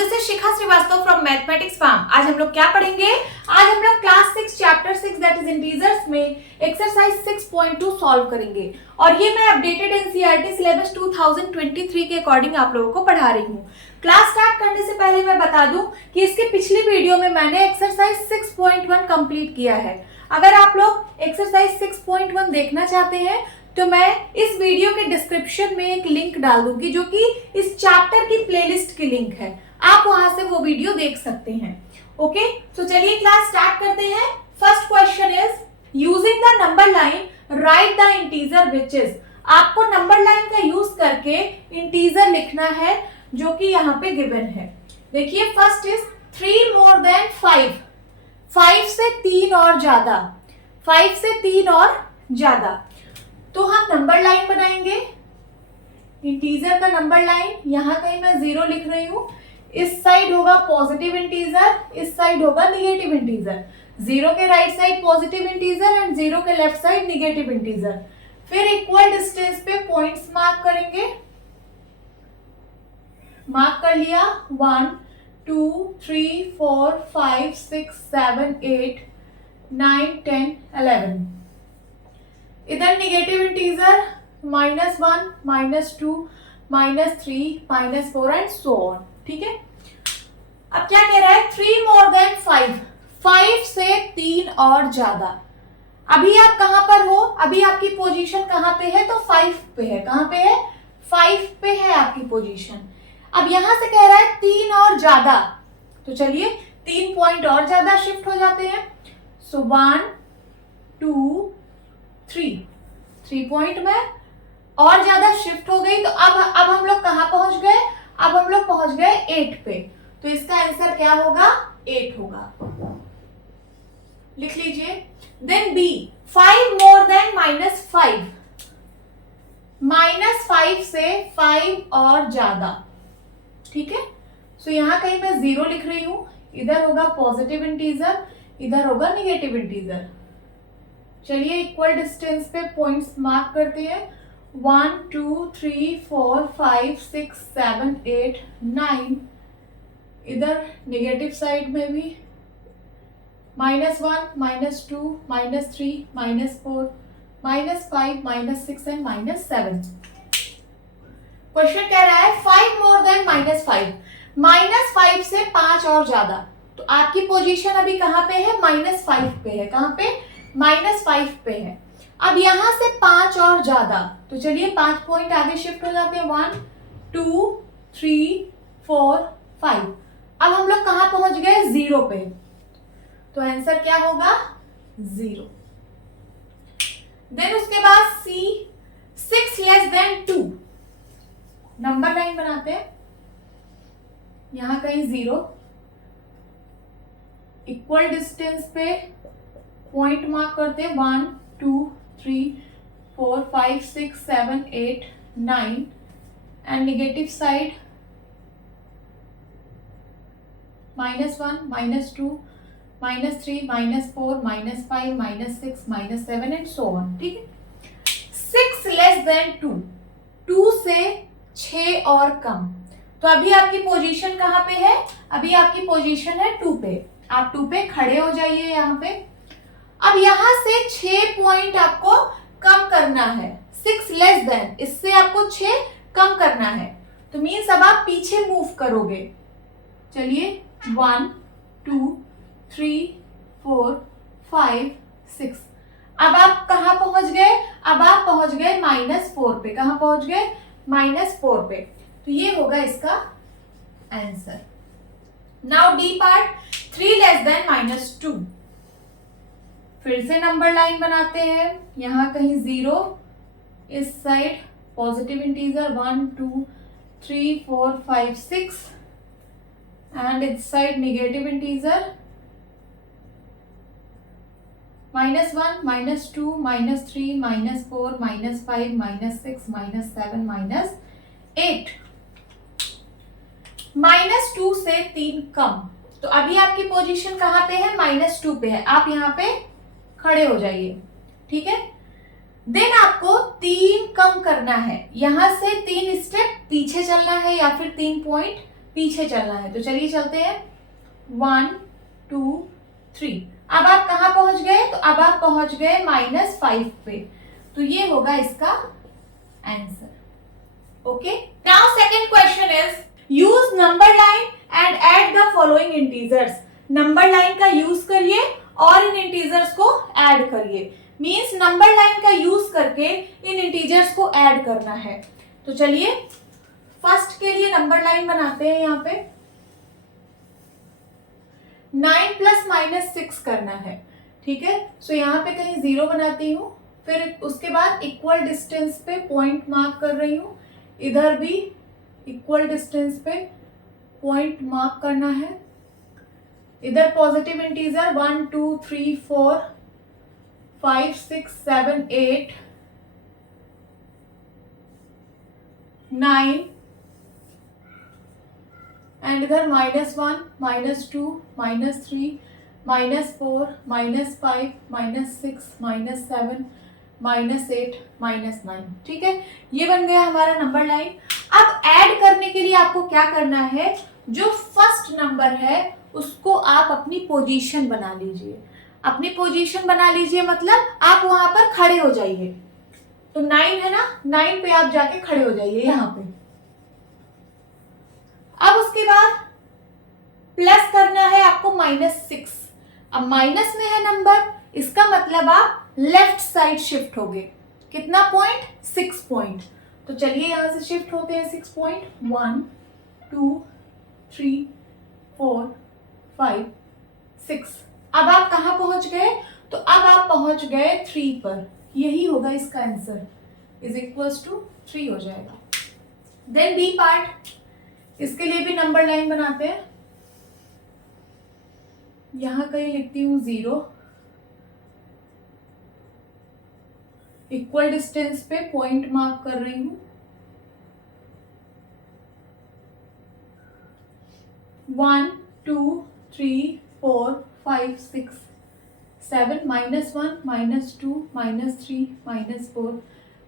This is Shikha Srivastava from mathematics farm. आज हम लोग क्या पढ़ेंगे? आज हम लोग class 6 chapter 6 that is integers में एक्सरसाइज 6.2 सॉल्व करेंगे और ये मैं अपडेटेड एनसीईआरटी सिलेबस 2023 के अकॉर्डिंग आप लोगों को पढ़ा रही हूँ। क्लास स्टार्ट करने से पहले मैं बता दूं कि इसके पिछली वीडियो में मैंने एक्सरसाइज 6.1 कंप्लीट किया है। अगर आप लोग एक्सरसाइज 6.1 देखना चाहते हैं तो मैं इस वीडियो के डिस्क्रिप्शन में एक लिंक डाल दूंगी जो कि इस चैप्टर की प्लेलिस्ट की लिंक है, आप वहां से वो वीडियो देख सकते हैं। ओके, तो चलिए क्लास स्टार्ट करते हैं। First question is using the number line right the integer which is. आपको नंबर लाइन का यूज करके इंटीजर लिखना है जो कि यहाँ पे गिवन है। देखिए फर्स्ट इज 3 मोर देन 5, 5 से 3 और ज्यादा, 5 से 3 और ज्यादा। तो हम नंबर लाइन बनाएंगे, इंटीजर का नंबर लाइन। यहां कहीं मैं 0 लिख रही हूं, इस साइड होगा पॉजिटिव इंटीजर, इस साइड होगा निगेटिव इंटीजर। 0 के right side positive integer and 0 के लेफ्ट साइड निगेटिव इंटीजर। फिर इक्वल डिस्टेंस पे पॉइंट्स मार्क करेंगे। मार्क कर लिया 1 2 3 4 5 6 7 8 9 10 11। इधर negative integer -1 -2 -3 -4 and so on. ठीक है, अब क्या कह रहा है? 3 मोर देन 5, 5 से 3 और ज्यादा। अभी आप कहां पर हो? अभी आपकी पोजीशन कहां पे है? तो 5 पे है। कहां पे है? 5 पे है आपकी पोजीशन। अब यहां से कह रहा है 3 और ज्यादा, तो चलिए 3 पॉइंट और ज्यादा शिफ्ट हो जाते हैं। सो 1 2 3 पॉइंट में और ज्यादा शिफ्ट हो गई। तो अब हम लोग कहां पहुंच गए? अब हम लोग पहुंच गए 8 पे। तो इसका आंसर क्या होगा? 8 होगा। लिख लीजिए। देन बी 5 मोर देन -5, -5 से 5 और ज्यादा। ठीक है, सो यहां कहीं मैं 0 लिख रही हूं, इधर होगा पॉजिटिव इंटीजर, इधर होगा निगेटिव इंटीजर। चलिए इक्वल डिस्टेंस पे पॉइंट्स मार्क करते हैं। 1 2 3 4 5 6 7 8 9। इधर निगेटिव साइड में भी -1 -2 -3 -4 -5 -6 एंड -7। क्वेश्चन कह रहा है 5 मोर देन -5, -5 से 5 और ज्यादा। तो आपकी पोजीशन अभी कहां पे है? -5 पे है। कहां पे? -5 पे है। अब यहां से 5 और ज्यादा, तो चलिए 5 पॉइंट आगे शिफ्ट हो जाते हैं। 1 2 3 4 5। अब हम लोग कहां पहुंच गए? 0 पे। तो आंसर क्या होगा? 0। देन उसके बाद सी 6 लेस देन 2। नंबर लाइन बनाते हैं। यहां कहीं 0, इक्वल डिस्टेंस पे पॉइंट मार्क करते हैं। 1 2 3 4 5 6 7 8 9 and negative side -1 -2 -3 -4 -5 -6 -7 and so on. ठीक है, 6 लेस देन 2, 2 से 6 और कम। तो अभी आपकी पोजीशन कहां पे है? अभी आपकी पोजीशन है 2 पे। आप 2 पे खड़े हो जाइए यहां पे। अब यहां से 6 पॉइंट आपको कम करना है। 6 लेस देन, इससे आपको 6 कम करना है। तो मीन्स अब आप पीछे मूव करोगे। चलिए 1 2 3 4 5 6। अब आप कहां पहुंच गए? अब आप पहुंच गए -4 पे। कहां पहुंच गए? -4 पे। तो ये होगा इसका answer. Now D part 3 less than -2। फिर से नंबर लाइन बनाते हैं। यहां कहीं 0, इस साइड पॉजिटिव इंटीजर 1 2 3 4 5 6 एंड इस साइड निगेटिव इंटीजर -1 -2 -3 -4 -5 -6 -7 -8। -2 से 3 कम। तो अभी आपकी पोजीशन कहां पे है? -2 पे है। आप यहां पे खड़े हो जाइए। ठीक है, देन आपको 3 कम करना है। यहां से 3 स्टेप पीछे चलना है या फिर 3 पॉइंट पीछे चलना है। तो चलिए चलते हैं 1 2 3। अब आप कहाँ पहुंच गए? तो अब आप पहुंच गए -5 पे। तो ये होगा इसका answer. Okay, now second question is use number line and add the following integers. Number line का यूज करिए और इन इंटीजर्स को ऐड करिए। मींस नंबर लाइन का यूज करके इन इंटीजर्स को ऐड करना है। तो चलिए फर्स्ट के लिए नंबर लाइन बनाते हैं। यहाँ पे 9 + -6 करना है। ठीक है, सो यहाँ पे कहीं 0 बनाती हूँ, फिर उसके बाद इक्वल डिस्टेंस पे पॉइंट मार्क कर रही हूँ। इधर भी इक्वल डिस्टेंस पे पॉइंट मार्क करना है। इधर पॉजिटिव इंटीजर 1 2 3 4 5 6 7 8 9 एंड इधर -1 -2 -3 -4 -5 -6 -7 -8 -9। ठीक है, ये बन गया हमारा नंबर लाइन। अब ऐड करने के लिए आपको क्या करना है? जो फर्स्ट नंबर है उसको आप अपनी पोजीशन बना लीजिए। अपनी पोजीशन बना लीजिए मतलब आप वहां पर खड़े हो जाइए। तो 9 है ना, 9 पे आप जाके खड़े हो जाइए यहाँ पे। अब उसके बाद प्लस करना है आपको -6। अब माइनस में है नंबर, इसका मतलब आप लेफ्ट साइड शिफ्ट होगे। कितना पॉइंट? 6 पॉइंट। तो चलिए यहां से शिफ्ट होते हैं 6 पॉइंट। 1 2 3 4 5 6। अब आप कहां पहुंच गए? तो अब आप पहुंच गए 3 पर। यही होगा इसका आंसर, इज इक्वल्स टू 3 हो जाएगा। देन बी पार्ट, इसके लिए भी नंबर लाइन बनाते हैं। यहां कहीं लिखती हूं 0, इक्वल डिस्टेंस पे पॉइंट मार्क कर रही हूं। 1 2 3 4 5 6 7 -1 -2 -3 -4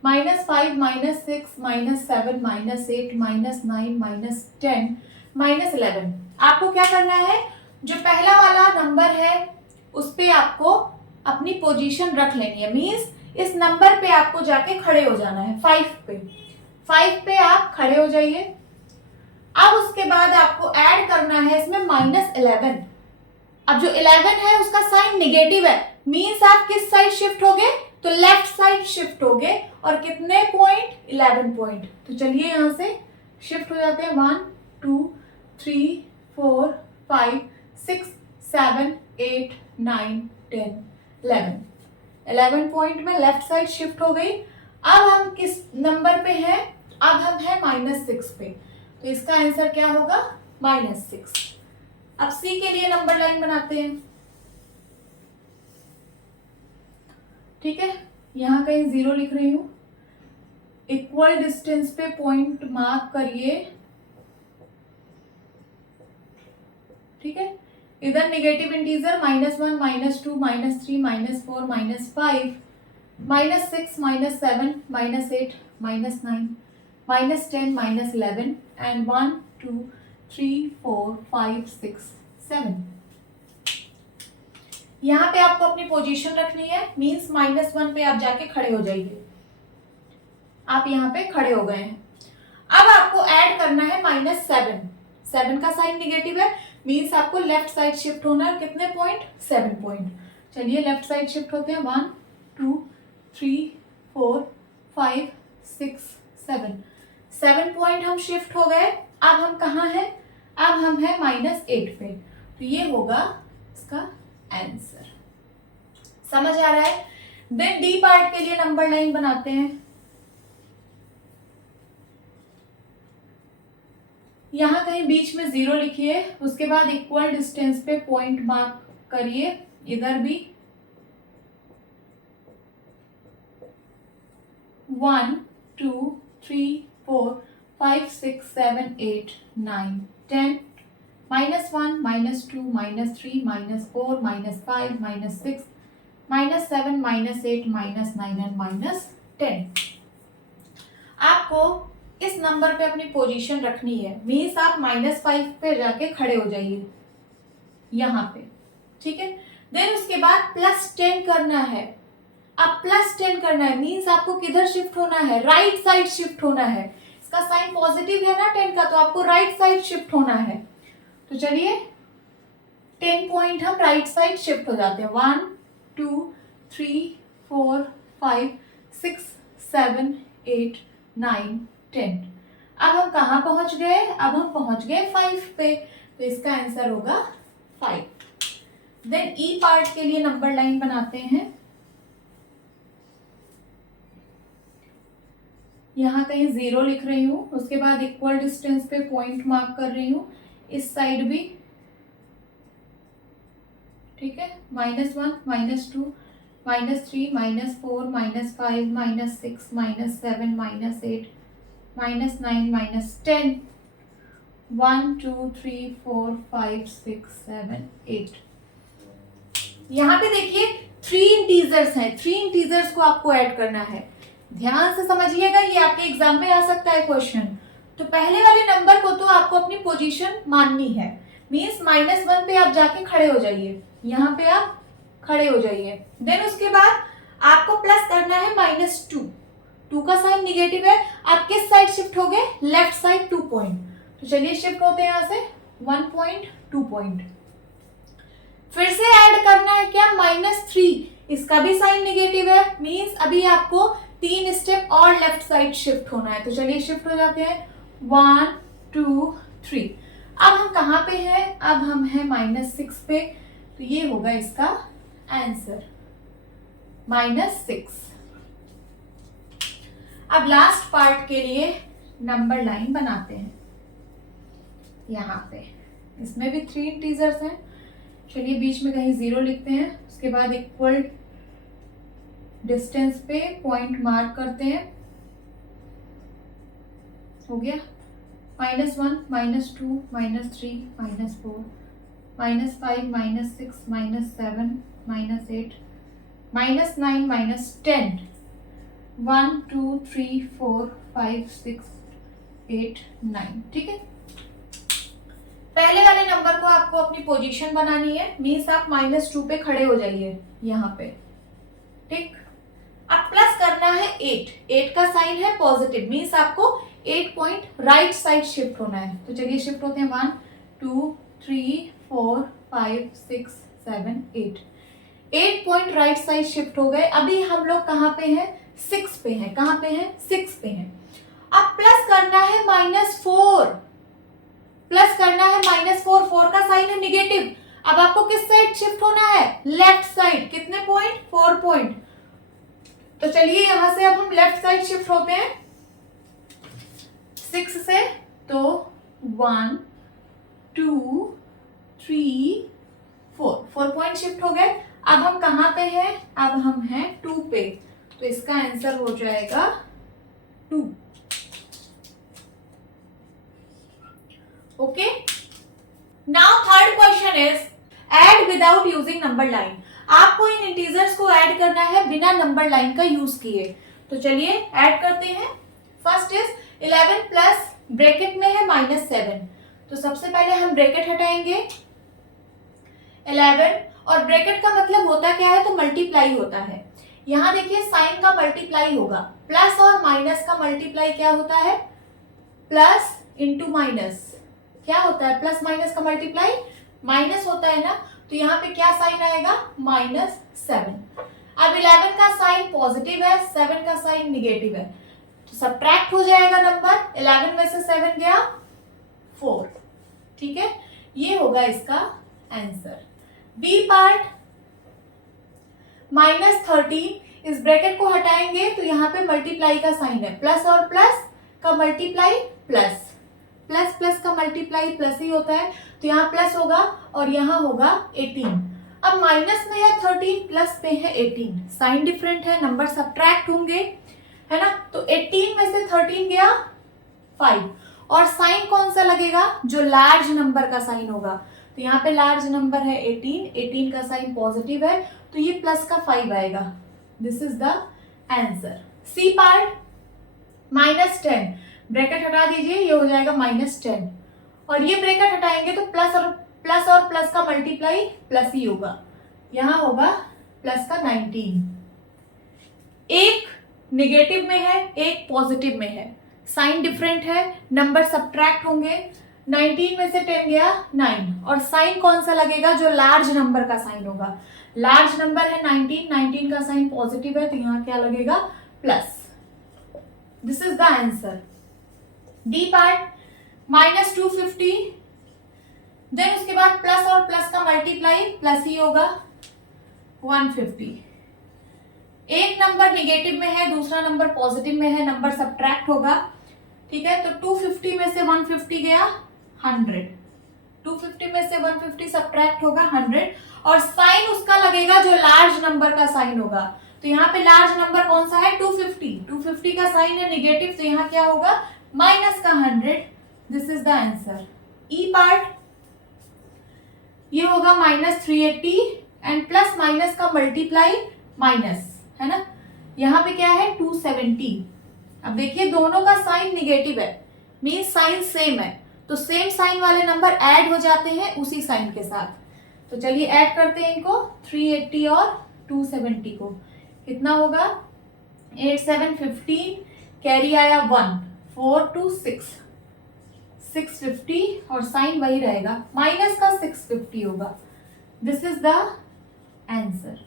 -5 -6 -7 -8 -9 -10 -11। आपको क्या करना है? जो पहला वाला नंबर है उस पे आपको अपनी पोजीशन रख लेनी है। मींस इस नंबर पे आपको जाके खड़े हो जाना है। 5 पे, 5 पे आप खड़े हो जाइए। अब उसके बाद आपको ऐड करना है इसमें -11। अब जो 11 है उसका साइन निगेटिव है, मींस आप किस साइड शिफ्ट होगे? तो लेफ्ट साइड शिफ्ट होगे। और कितने पॉइंट? 11 पॉइंट। तो चलिए यहां से शिफ्ट हो जाते हैं। 1 2 3 4 5 6 7 8 9 10 11। 11 पॉइंट में लेफ्ट साइड शिफ्ट हो गई। अब हम किस नंबर पे हैं? अब हम हैं -6 पे। तो इसका आंसर क्या होगा? -6। अब सी के लिए नंबर लाइन बनाते हैं। ठीक है, यहां कहीं 0 लिख रही हूं। इक्वल डिस्टेंस पे पॉइंट मार्क करिए। ठीक है, इधर निगेटिव इंटीजर -1 -2 -3 -4 -5 -6 -7 -8 -9 -10 -11 एंड 1 2 3 4 5 6 7। यहां पे आपको अपनी पोजीशन रखनी है। मींस -1 पे आप जाके खड़े हो जाइए। आप यहाँ पे खड़े हो गए हैं। अब आपको ऐड करना है -7। 7 का साइन निगेटिव है, मींस आपको लेफ्ट साइड शिफ्ट होना है। कितने पॉइंट? 7 पॉइंट। चलिए लेफ्ट साइड शिफ्ट होते हैं। 1 2 3 4 5 6 7। 7 पॉइंट हम शिफ्ट हो गए। अब हम कहाँ हैं? अब हम हैं -8 पे। तो ये होगा इसका आंसर। समझ आ रहा है? देन डी पार्ट के लिए नंबर लाइन बनाते हैं। यहां कहीं बीच में 0 लिखिए, उसके बाद इक्वल डिस्टेंस पे पॉइंट मार्क करिए। इधर भी 1 2 3 4 5 6 7 8 9 10 -1 -2 -3 -4 -5 -6 -7 -8 -9 एंड -10। आपको इस नंबर पे अपनी पोजीशन रखनी है, मीन्स आप -5 पे जाके खड़े हो जाइए यहाँ पे, ठीक है। देन उसके बाद +10 करना है, अब +10 करना है मीन्स आपको किधर शिफ्ट होना है, राइट साइड शिफ्ट होना है। इसका साइन पॉजिटिव है ना 10 का, तो आपको राइट साइड शिफ्ट होना है। तो चलिए 10 पॉइंट हम राइट साइड शिफ्ट हो जाते हैं। 1 2 3 4 5 6 7 8 9 10। अब हम कहाँ पहुंच गए, अब हम पहुंच गए 5 पे, तो इसका आंसर होगा 5। देन ई पार्ट के लिए नंबर लाइन बनाते हैं। यहाँ कहीं 0 लिख रही हूँ, उसके बाद इक्वल डिस्टेंस पे पॉइंट मार्क कर रही हूँ, इस साइड भी, ठीक है। -1 -2 -3 -4 -5 -6 -7 -8 -9 -10 1 2 3 4 5 6 7 8। यहाँ पे देखिए 3 इंटीजर्स हैं, 3 इंटीजर्स को आपको ऐड करना है। ध्यान से समझिएगा, ये आपके एग्जाम में आ सकता है क्वेश्चन। तो पहले वाले नंबर को तो आपको अपनी पोजीशन माननी है, मीन्स -1 पे आप जाके खड़े हो जाइए, यहाँ पे आप खड़े हो जाइए। देन उसके बाद आपको प्लस करना है -2, 2 का साइन निगेटिव है, आप किस साइड शिफ्ट हो गए, लेफ्ट साइड 2 पॉइंट। तो चलिए शिफ्ट होते हैं यहाँ से 1 पॉइंट 2 पॉइंट। फिर से ऐड करना है क्या, -3, इसका भी साइन निगेटिव है, मीन्स अभी आपको 3 स्टेप और लेफ्ट साइड शिफ्ट होना है। तो चलिए शिफ्ट हो जाते हैं 1 2 3। अब हम कहाँ पे हैं, अब हम हैं -6 पे, तो ये होगा इसका आंसर -6। अब लास्ट पार्ट के लिए नंबर लाइन बनाते हैं यहाँ पे, इसमें भी 3 इंटीजर्स हैं। चलिए बीच में कहीं 0 लिखते हैं, उसके बाद इक्वल डिस्टेंस पे पॉइंट मार्क करते हैं, हो गया। -1 -2 -3 -4 -5 -6 -7 -8 -9 -10 1 2 3 4 5 6 8 9, ठीक है। पहले वाले नंबर को आपको अपनी पोजीशन बनानी है, मीन्स आप -2 पे खड़े हो जाइए यहाँ पे, ठीक। अब प्लस करना है 8, 8 का साइन है पॉजिटिव, मीन्स आपको 8 पॉइंट राइट साइड शिफ्ट होना है। तो चलिए शिफ्ट होते हैं 1 2 3 4 5 6 7 8 पॉइंट राइट साइड शिफ्ट हो गए। अभी हम लोग कहाँ पे हैं, 6 पे हैं, कहाँ पे हैं, 6 पे हैं। अब प्लस करना है -4, प्लस करना है -4, 4 का साइन है निगेटिव। अब आपको किस साइड शिफ्ट होना है, लेफ्ट साइड। कितने पॉइंट, 4 पॉइंट। तो चलिए यहां से अब हम लेफ्ट साइड शिफ्ट होते हैं 6 से, तो 1 2 3 4 पॉइंट शिफ्ट हो गए। अब हम कहाँ पे हैं, अब हम हैं 2 पे, तो इसका आंसर हो जाएगा 2। Okay, now third question is add without using number line. आपको इन इंटीजर्स को ऐड करना है बिना नंबर लाइन का यूज किए। तो चलिए ऐड करते हैं। फर्स्ट इज 11 प्लस ब्रैकेट में है -7, तो सबसे पहले हम ब्रैकेट हटाएंगे 11, और ब्रैकेट का मतलब होता क्या है, तो मल्टीप्लाई होता है। यहाँ देखिए साइन का मल्टीप्लाई होगा, प्लस और माइनस का मल्टीप्लाई क्या होता है, प्लस इंटू माइनस। क्या होता है, प्लस माइनस का मल्टीप्लाई माइनस होता है ना, तो यहाँ पे क्या साइन आएगा, -7। अब 11 का साइन पॉजिटिव है, 7 का साइन निगेटिव है, तो सब्ट्रैक्ट हो जाएगा नंबर। 11 में से 7 गया 4, ठीक है। ये होगा इसका आंसर। बी पार्ट -13, इस ब्रैकेट को हटाएंगे तो यहाँ पे मल्टीप्लाई का साइन है, प्लस और प्लस का मल्टीप्लाई प्लस, प्लस प्लस का मल्टीप्लाई प्लस ही होता है, तो यहाँ प्लस होगा और यहाँ होगा 18। अब माइनस में है 13, प्लस पे है 18, साइन डिफरेंट है, नंबर सब्ट्रैक्ट होंगे, है ना। तो 18 में से 13 गया 5, और साइन कौन सा लगेगा, जो लार्ज नंबर का साइन होगा। तो यहाँ पे लार्ज नंबर है 18 का साइन पॉजिटिव है, तो ये प्लस का 5 आएगा। This is the answer. C part -10, bracket हटा दीजिए, ये हो जाएगा -10, और ये ब्रैकेट हटाएंगे तो प्लस का मल्टीप्लाई प्लस ही होगा, यहाँ होगा प्लस का 19। एक निगेटिव में है, एक पॉजिटिव में है, साइन डिफरेंट है, नंबर सब्ट्रैक्ट होंगे। 19 में से 10 गया 9, और साइन कौन सा लगेगा? जो लार्ज नंबर का साइन होगा। लार्ज नंबर है 19 का साइन पॉजिटिव है, तो यहाँ क्या लगेगा? Plus. This is the answer. D part -250, then उसके बाद प्लस और प्लस का मल्टीप्लाई प्लस ही होगा 150। एक नंबर निगेटिव में है, दूसरा नंबर पॉजिटिव में है, नंबर सब्ट्रैक्ट होगा, ठीक है। तो 250 में से 150 गया 100, 250 में से 150 सब्ट्रैक्ट होगा 100, और साइन उसका लगेगा जो लार्ज नंबर का साइन होगा। तो यहाँ पे लार्ज नंबर कौन सा है? 250 का साइन है निगेटिव, तो यहाँ क्या होगा? माइनस का 100। This is the answer. E part ये होगा -380, एंड प्लस माइनस का मल्टीप्लाई माइनस, है ना। यहाँ पे क्या है? 270। अब देखिए दोनों का साइन निगेटिव है, मीन साइन सेम है, तो सेम साइन वाले नंबर ऐड हो जाते हैं उसी साइन के साथ। तो चलिए ऐड करते हैं इनको, 380 और 270 को। कितना होगा? 8 7 15, कैरी आया 1, 4 2 6, 650, और साइन वही रहेगा, माइनस का 650 होगा। This is the answer.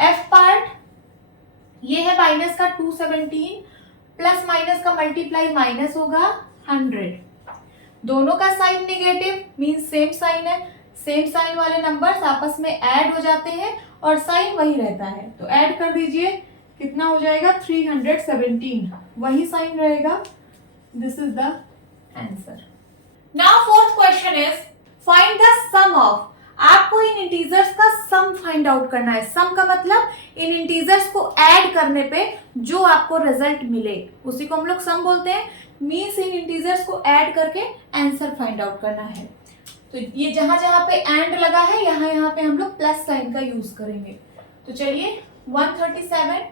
F part ये है माइनस का 217, प्लस माइनस का मल्टीप्लाई माइनस होगा 100। दोनों का sign negative, mean same sign है, सेम साइन वाले नंबर्स आपस में ऐड हो जाते हैं और साइन वही रहता है, तो ऐड कर दीजिए। कितना हो जाएगा? 317, वही साइन रहेगा। This is the answer. Now fourth question is find the sum of. आपको इन इंटीजर्स का सम फाइंड आउट करना है। सम का मतलब इन इंटीजर्स को ऐड करने पे जो आपको रिजल्ट मिले उसी को हम लोग सम बोलते हैं। मीन्स इन इंटीजर्स को ऐड करके आंसर फाइंड आउट करना है। तो ये जहां जहां पे एंड लगा है यहाँ पे हम लोग प्लस साइन का यूज करेंगे। तो चलिए 137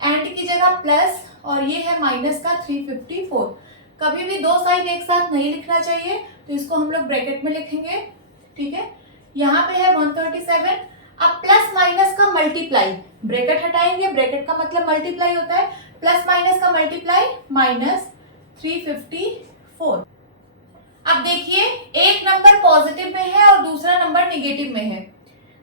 एंड की जगह प्लस, और ये है माइनस का 354। कभी भी दो साइन एक साथ नहीं लिखना चाहिए, तो इसको हम लोग ब्रैकेट में लिखेंगे, ठीक है। यहाँ पे है 137। अब प्लस माइनस का मल्टीप्लाई, ब्रैकेट हटाएंगे, ब्रैकेट का मतलब मल्टीप्लाई होता है, प्लस माइनस का मल्टीप्लाई -354। अब देखिए एक नंबर पॉजिटिव में है और दूसरा नंबर निगेटिव में है,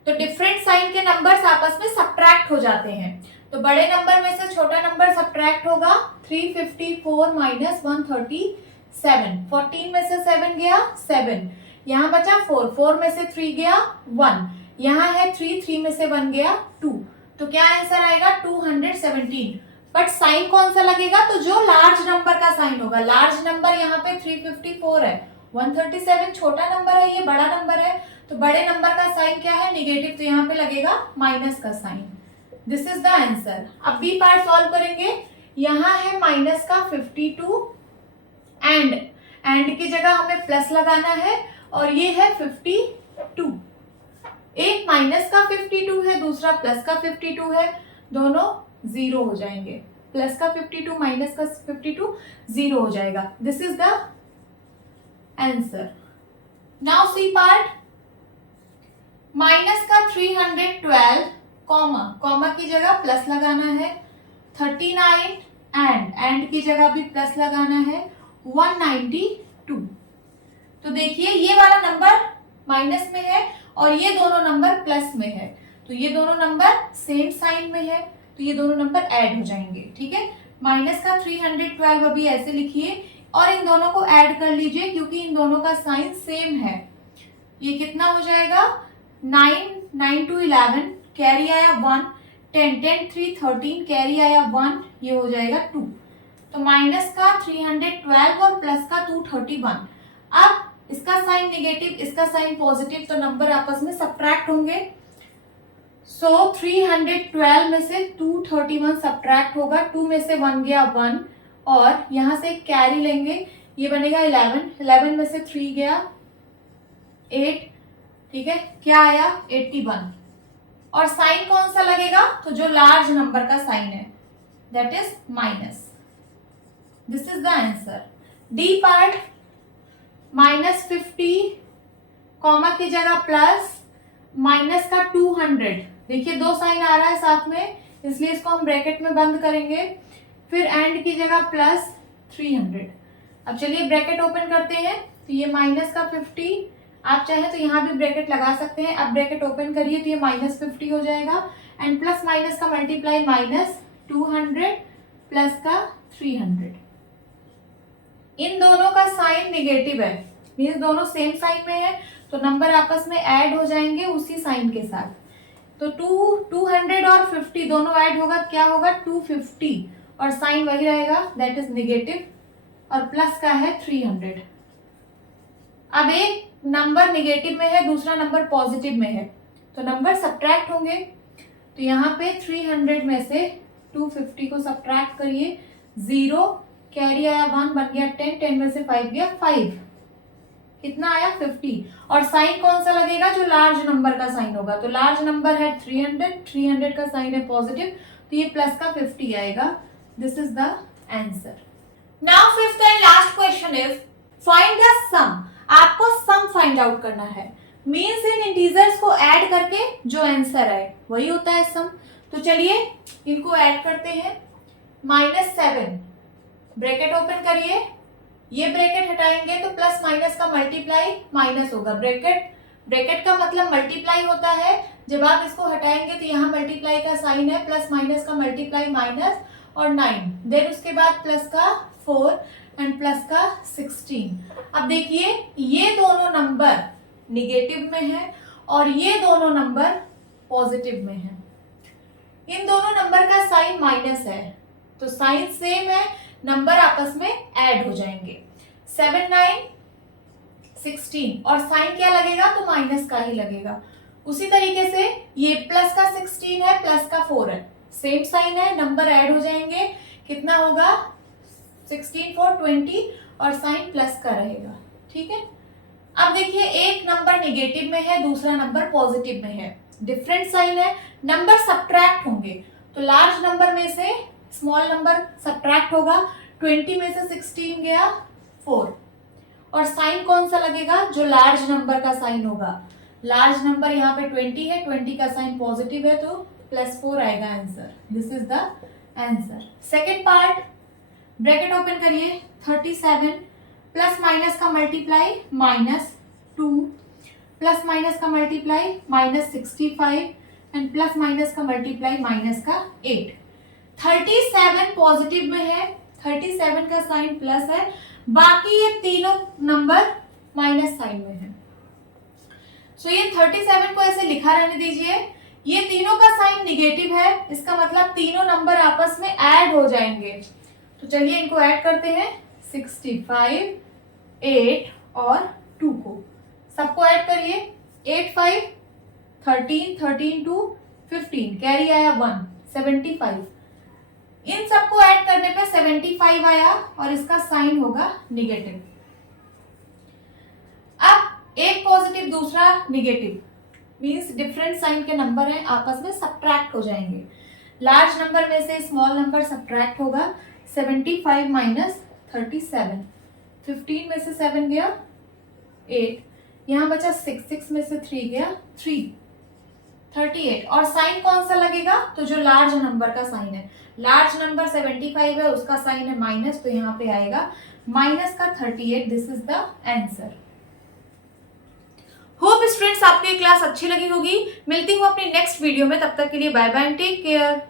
तो डिफरेंट साइन के नंबर्स आपस में सब्ट्रैक्ट हो जाते हैं। तो बड़े नंबर में से छोटा नंबर सब्ट्रैक्ट होगा, 354 - 137, 14 में से 7 गया 7, यहाँ बचा 4, 4 में से 3 गया 1, यहाँ है 3, 3 में से 1 गया 2, तो क्या आंसर आएगा? 217। बट साइन कौन सा लगेगा? तो जो लार्ज नंबर का साइन होगा। लार्ज नंबर यहाँ पे 354 है, 137 छोटा नंबर है, ये बड़ा नंबर है, तो बड़े नंबर का साइन क्या है? निगेटिव, तो यहाँ पे लगेगा माइनस का sign. This is the answer. अब बी पार्ट सॉल्व करेंगे। यहाँ है माइनस का 52, एंड की जगह हमें प्लस लगाना है, और ये है 52। एक माइनस का 52 है, दूसरा प्लस का 52 है, दोनों जीरो हो जाएंगे। प्लस का 52 माइनस का 52 जीरो हो जाएगा। This is the answer. Now C part, minus का 312, कॉमा की जगह प्लस लगाना है, 39 एंड की जगह भी प्लस लगाना है, 192। तो देखिए ये वाला नंबर माइनस में है और ये दोनों नंबर प्लस में है, तो ये दोनों नंबर सेम साइन में है, तो ये दोनों नंबर ऐड हो जाएंगे, ठीक है। माइनस का 312 अभी ऐसे लिखिए और इन दोनों को ऐड कर लीजिए क्योंकि इन दोनों का साइन सेम है। ये कितना हो जाएगा? 9 9 to 11, कैरी आया 1, 10 10 3 13, कैरी आया 1, ये हो जाएगा 2। तो माइनस का 312 और प्लस का 231। अब इसका साइन नेगेटिव, इसका साइन पॉजिटिव, तो नंबर आपस में सब्ट्रैक्ट होंगे। सो 312 में से 231 सब्ट्रैक्ट होगा, 2 में से 1 गया 1 और यहाँ से कैरी लेंगे, ये बनेगा 11, 11 में से 3 गया 8, ठीक है, क्या आया 81। और साइन कौन सा लगेगा? तो जो लार्ज नंबर का साइन है, that is minus. This is the answer. D part -50 comma की जगह प्लस माइनस का 200, देखिए दो साइन आ रहा है साथ में, इसलिए इसको हम ब्रैकेट में बंद करेंगे। फिर एंड की जगह प्लस 300। अब चलिए ब्रैकेट ओपन करते हैं, तो ये माइनस का 50, आप चाहे तो यहाँ भी ब्रैकेट लगा सकते हैं। अब ब्रैकेट ओपन करिए तो ये -50 हो जाएगा, एंड प्लस माइनस का मल्टीप्लाई -200 प्लस का 300। इन दोनों का साइन निगेटिव है, मीन्स दोनों सेम साइन में है, तो नंबर आपस में ऐड हो जाएंगे उसी साइन के साथ। तो 200 और 50 दोनों ऐड होगा, क्या होगा 250, और साइन वही रहेगा, दैट इज निगेटिव, और प्लस का है 300। अब एक नंबर निगेटिव में है, दूसरा नंबर पॉजिटिव में है, तो नंबर सब्ट्रैक्ट होंगे। तो यहाँ पे 300 में से 250 को सब्ट्रैक्ट करिए, 0 कैरी आया 1 बन गया 10, 10 में से 5 गया 5, कितना आया 50। और साइन कौन सा लगेगा, जो लार्ज नंबर का साइन होगा, तो लार्ज नंबर है 300, 300 का साइन है पॉजिटिव, तो ये प्लस का 50 आएगा। This is the answer. Now fifth and last question is find the sum. आपको सम फाइंड आउट करना है, मीन्स इन इंटीजर्स को ऐड करके जो आंसर आए वही होता है सम। तो चलिए इनको ऐड करते हैं। -7 ब्रैकेट ओपन करिए, ये ब्रैकेट हटाएंगे तो प्लस माइनस का मल्टीप्लाई माइनस होगा। ब्रैकेट का मतलब मल्टीप्लाई होता है, जब आप इसको हटाएंगे तो यहाँ मल्टीप्लाई का साइन है, प्लस माइनस का मल्टीप्लाई माइनस और 9, देन उसके बाद प्लस का 4 एंड प्लस का 16। अब देखिए ये दोनों नंबर निगेटिव में है और ये दोनों नंबर पॉजिटिव में है। इन दोनों नंबर का साइन माइनस है, तो साइन सेम है, नंबर आपस में ऐड हो जाएंगे। 7 9 16, और साइन क्या लगेगा, तो माइनस का ही लगेगा। उसी तरीके से ये प्लस का 16 है, प्लस का 4 है, सेम साइन है, नंबर ऐड हो जाएंगे, कितना होगा 16 4 20, और साइन प्लस का रहेगा। ठीक है। अब देखिए एक नंबर निगेटिव में है, दूसरा नंबर पॉजिटिव में है, डिफरेंट साइन है, नंबर सब्ट्रैक्ट होंगे, तो लार्ज नंबर में से स्मॉल नंबर सब्ट्रैक्ट होगा। 20 में से 16 गया 4, और साइन कौन सा लगेगा, जो लार्ज नंबर का साइन होगा। लार्ज नंबर यहाँ पे 20 है, 20 का साइन पॉजिटिव है, तो +4 आएगा answer. This is the answer. Second part, bracket open करिए, 37 प्लस माइनस का मल्टीप्लाई -2 प्लस माइनस का मल्टीप्लाई -65 एंड प्लस माइनस का मल्टीप्लाई माइनस का 8। 37 पॉजिटिव में है, 37 का साइन प्लस है, बाकी ये तीनों नंबर माइनस साइन में है। सो ये 37 को ऐसे लिखा रहने दीजिए, ये तीनों का साइन निगेटिव है, इसका मतलब तीनों नंबर आपस में ऐड हो जाएंगे। तो चलिए इनको ऐड करते हैं, 65 8 और 2 को सबको ऐड करिए। 8 5 13 13 2 15, कैरी आया 1 75। इन सबको ऐड करने पे 75 आया और इसका साइन होगा निगेटिव। अब एक पॉजिटिव दूसरा निगेटिव, मींस डिफरेंट साइन के नंबर हैं, आपस में सब्ट्रैक्ट हो जाएंगे। लार्ज नंबर में से स्मॉल नंबर सब्ट्रैक्ट होगा। 75 माइनस 37, 15 में से 7 गया 8, यहाँ बचा 6, 6 में से 3 गया 3, 38। और साइन कौन सा लगेगा, तो जो लार्ज नंबर का साइन है, लार्ज नंबर 75 है, उसका साइन है माइनस, तो यहाँ पे आएगा माइनस का 38। This is the answer. Hope students आपको ये क्लास अच्छी लगी होगी। मिलती हूँ अपनी नेक्स्ट वीडियो में, तब तक के लिए bye bye and take care.